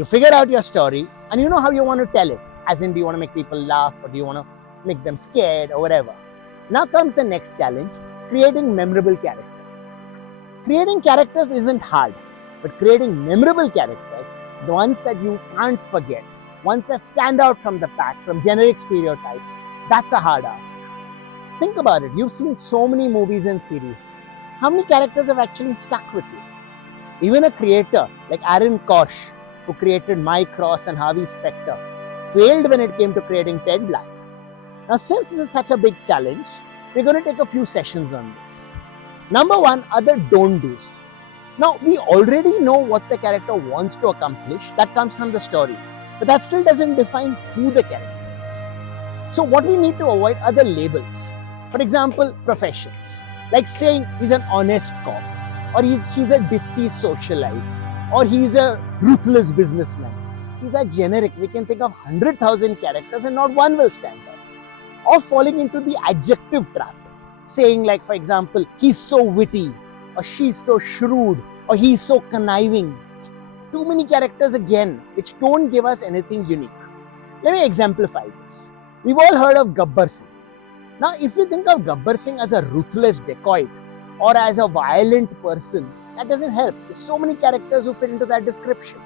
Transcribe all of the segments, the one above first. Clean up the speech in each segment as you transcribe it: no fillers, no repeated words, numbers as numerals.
You figure out your story and you know how you want to tell it. As in, do you want to make people laugh or do you want to make them scared or whatever? Now comes the next challenge, creating memorable characters. Creating characters isn't hard, but creating memorable characters, the ones that you can't forget, ones that stand out from the pack, from generic stereotypes, that's a hard ask. Think about it, you've seen so many movies and series. How many characters have actually stuck with you? Even a creator like Aaron Kosh, who created Mike Ross and Harvey Specter, failed when it came to creating Ted Black. Now, since this is such a big challenge, we're going to take a few sessions on this. Number one are the don't do's. Now, we already know what the character wants to accomplish. That comes from the story. But that still doesn't define who the character is. So what we need to avoid are the labels. For example, professions. Like saying he's an honest cop, or she's a ditzy socialite, or he's a ruthless businessman. These are generic. We can think of 100,000 characters and not one will stand out. Or falling into the adjective trap. Saying like, for example, he's so witty, or she's so shrewd, or he's so conniving. Too many characters again, which don't give us anything unique. Let me exemplify this. We've all heard of Gabbar Singh. Now, if you think of Gabbar Singh as a ruthless dacoit or as a violent person, that doesn't help. There's so many characters who fit into that description.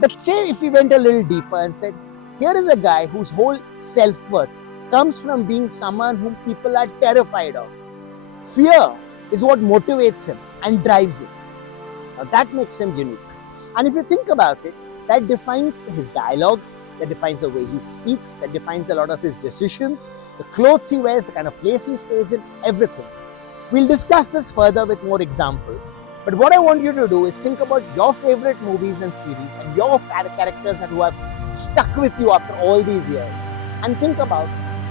But say if we went a little deeper and said, here is a guy whose whole self-worth comes from being someone whom people are terrified of. Fear is what motivates him and drives him. Now that makes him unique. And if you think about it, that defines his dialogues, that defines the way he speaks, that defines a lot of his decisions, the clothes he wears, the kind of place he stays in, everything. We'll discuss this further with more examples. But what I want you to do is think about your favorite movies and series and your characters who have stuck with you after all these years. And think about,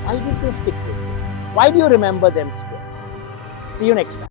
why did they stick with you? Why do you remember them still? See you next time.